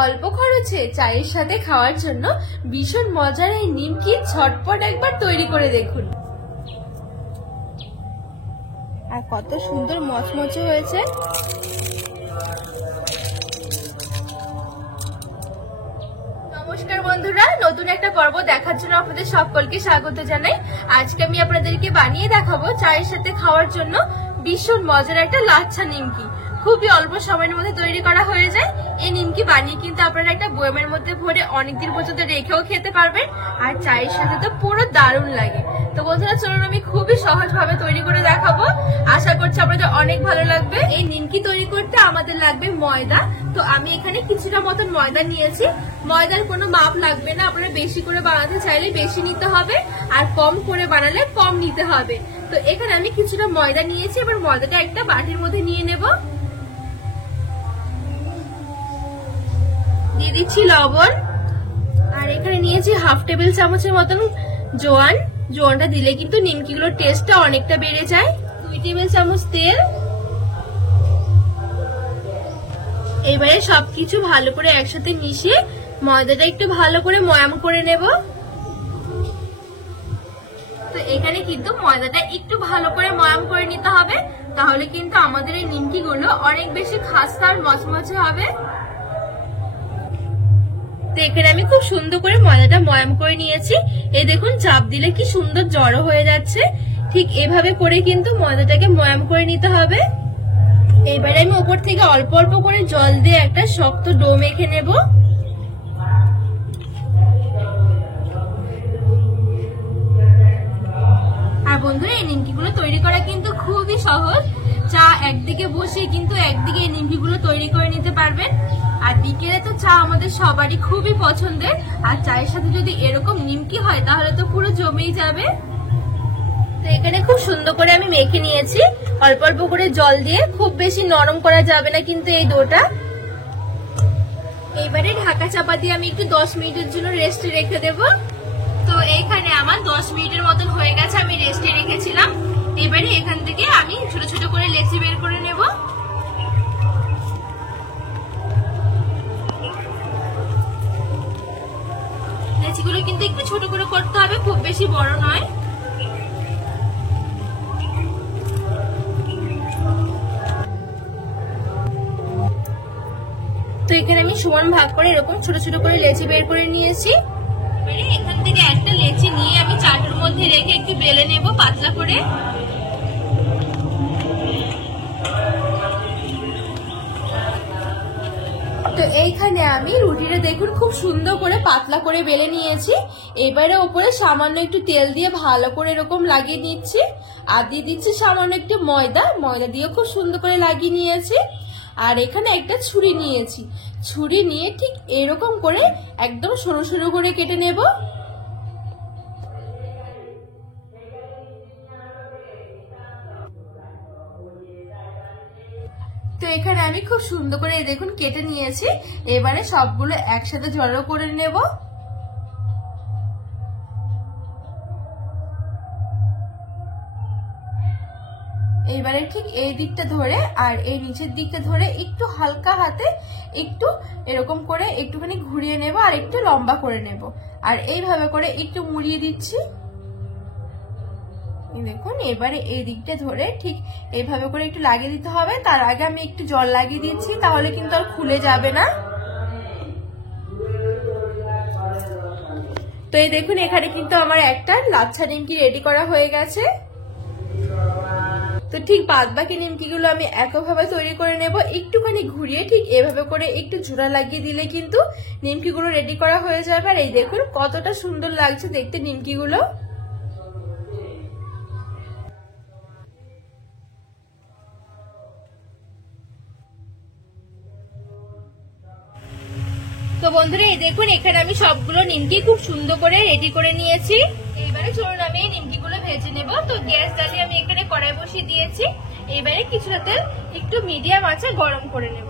অল্প খরচে চায়ের সাথে খাওয়ার জন্য ভীষণ মজার এই নিমকি ঝটপট একবার তৈরি করে দেখুন। আর কত সুন্দর মচমচে হয়েছে। নমস্কার বন্ধুরা, নতুন একটা পর্ব দেখার জন্য আপনাদের সকলকে স্বাগত জানাই। আজকে আমি আপনাদেরকে বানিয়ে দেখাবো চায়ের সাথে খাওয়ার জন্য ভীষণ মজার একটা লাচ্ছা নিমকি। খুবই অল্প সময়ের মধ্যে তৈরি করা হয়ে যায়। এই নিমকি বানিয়ে কিন্তু আপনারা একটা বয়ামের মধ্যে ভরে অনেকদিন পর্যন্ত রেখেও খেতে পারবেন, আর চায়ের সাথে তো পুরো দারুণ লাগে। তো বন্ধুরা চলুন আমি খুবই সহজভাবে তৈরি করে দেখাবো, আশা করছি আপনাদের অনেক ভালো লাগবে। এই নিমকি তৈরি করতে আমাদের লাগবে ময়দা। তো আমি এখানে কিছুটা মতন ময়দা নিয়েছি। ময়দার কোনো মাপ লাগবে না, আপনারা বেশি করে বানাতে চাইলে বেশি নিতে হবে, আর কম করে বানালে কম নিতে হবে। তো এখানে আমি কিছুটা ময়দা নিয়েছি, এবার ময়দাটা একটা বাটির মধ্যে নিয়ে নেব। দিয়ে দিচ্ছি লবণ, আর এখানে নিয়েছি হাফ টেবিল চামচের মতন জোয়ান। জোয়ানটা দিলে কিন্তু নিমকিগুলোর টেস্টটা অনেকটা বেড়ে যায়। 2 টেবিল চামচ তেল। এবারে সবকিছু ভালো করে একসাথে মিশিয়ে ময়দাটা একটু ভালো করে ময়াম করে নেব। তো এখানে কিন্তু ময়দাটা একটু ভালো করে ময়াম করে নিতে হবে, তাহলে কিন্তু আমাদের এই নিমকিগুলো অনেক বেশি খাস্তা আর মচমচে হবে। তো এখানে আমি খুব সুন্দর করে ময়দাটা ময়াম করে নিয়েছি। এই দেখুন চাপ দিলে কি সুন্দর জড়ো হয়ে যাচ্ছে। ঠিক এভাবে করে কিন্তু ময়দাটাকে ময়াম করে নিতে হবে। এবারে আমি উপর থেকে অল্প অল্প করে জল দিয়ে একটা শক্ত ডো মেখে নেব। আর বন্ধুরা এই নিমকিগুলো তৈরি করা কিন্তু খুবই সহজ। চা একদিকে বসে কিন্তু একদিকে এই নিমকিগুলো তৈরি করে নিতে পারবেন। আর বিকেলে তো চা আমাদের সবারই খুবই পছন্দের, আর চায়ের সাথে যদি এরকম নিমকি হয় তাহলে তো পুরো জমেই যাবে। তো এখানে খুব সুন্দর করে আমি মেখে নিয়েছি অল্প অল্প করে জল দিয়ে। খুব বেশি নরম করা যাবে না কিন্তু এই ডোটা। এবারে ঢাকা চাপা দিয়ে আমি একটু 10 মিনিটের জন্য রেস্টে রেখে দেব। তো এইখানে আমার 10 মিনিটের মতন হয়ে গেছে, আমি রেস্টে রেখেছিলাম। এবারে এখান থেকে আমি ছোট ছোট করে লেচি বের করে নেব। লেচিগুলো কিন্তু একটু ছোট করে করতে হবে, খুব বেশি বড় নয়। তো এখানে আমি সমান ভাগ করে এরকম ছোট ছোট করে লেচি বের করে নিয়েছি। এখান থেকে একটা লেচি নিয়ে আমি চাটুর মধ্যে রেখে একটু বেলে নেব পাতলা করে। তো এইখানে আমি রুটিটা দেখুন খুব সুন্দর করে পাতলা করে বেলে নিয়েছি। এবারে উপরে সামান্য একটু তেল দিয়ে ভালো করে এরকম লাগিয়ে নিচ্ছি, আর দিয়ে দিচ্ছি সামান্য একটু ময়দা। ময়দা দিয়ে খুব সুন্দর করে লাগিয়ে নিয়েছি। আর এখানে একটা ছুরি নিয়েছি, ছুরি নিয়ে ঠিক এরকম করে একদম সরু সরু করে কেটে নেব। তো এখানে আমি খুব সুন্দর করে দেখুন কেটে নিয়েছি। এবারে সবগুলো একসাথে জড়ো করে নেব। এইবারে ঠিক এই দিকটা ধরে আর এই নিচের দিকটা ধরে একটু হালকা হাতে একটু এরকম করে একটুখানি ঘুরিয়ে নেব, আর একটু লম্বা করে নেব। আর এইভাবে করে একটু মুড়িয়ে দিচ্ছি। দেখুন এবারে এই দিকটা ধরে ঠিক এইভাবে করে একটু লাগিয়ে দিতে হবে। তার আগে আমি একটু জল লাগিয়ে দিচ্ছি, তাহলে কিন্তু আর খুলে যাবে না। তো এই দেখুন এখানে কিন্তু আমার একটা লাচ্ছা নিমকি রেডি করা হয়ে গেছে। তো ঠিক বাদ বাকি নিমকিগুলো আমি একইভাবে তৈরি করে নেব। একটুখানি ঘুরিয়ে ঠিক এভাবে করে একটু জোড়া লাগিয়ে দিলে কিন্তু নিমকিগুলো রেডি করা হয়ে যাবে। আর এই দেখুন কতটা সুন্দর লাগছে দেখতে নিমকিগুলো। তো বন্ধুরা এই দেখুন এখানে আমি সবগুলো নিমকি খুব সুন্দর করে রেডি করে নিয়েছি। এবারে চলুন আমি এই নিমকিগুলো ভেজে নেব। তো গ্যাস জ্বালিয়ে আমি এখানে কড়াই বসিয়ে দিয়েছি। এবারে কিছুটা তেল একটু মিডিয়াম আঁচে গরম করে নেব।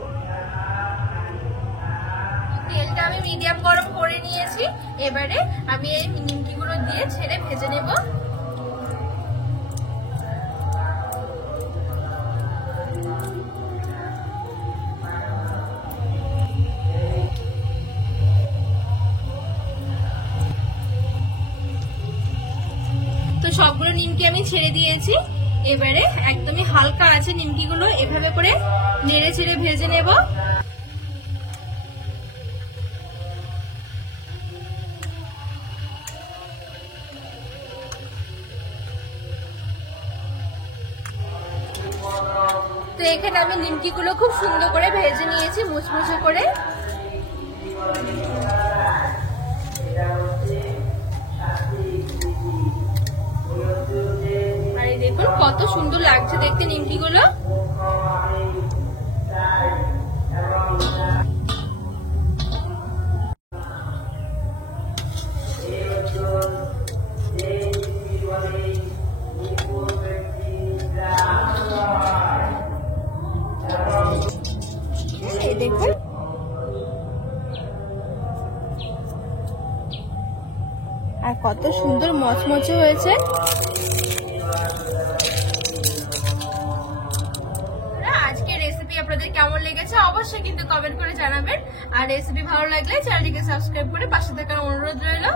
তেলটা আমি মিডিয়াম গরম করে নিয়েছি। এবারে আমি এই নিমকিগুলো দিয়ে ছেড়ে ভেজে নেব। তো সবগুলো নিমকি আমি ছেড়ে দিয়েছি। এবারে একদমই হালকা আছে নিমকিগুলো, এভাবে করে নেড়ে ছেড়ে ভেজে নেব। তো এখানে আমি নিমকিগুলো খুব সুন্দর করে ভেজে নিয়েছি মুচমুচে করে। আর এই দেখুন কত সুন্দর লাগছে দেখতে নিমকিগুলো। দেখুন আর কত সুন্দর মচমচে হয়েছে। আজকের রেসিপি আপনাদের কেমন লেগেছে অবশ্যই কিন্তু কমেন্ট করে জানাবেন। আর রেসিপি ভালো লাগলে চ্যানেলটিকে সাবস্ক্রাইব করে পাশে থাকার অনুরোধ রইল।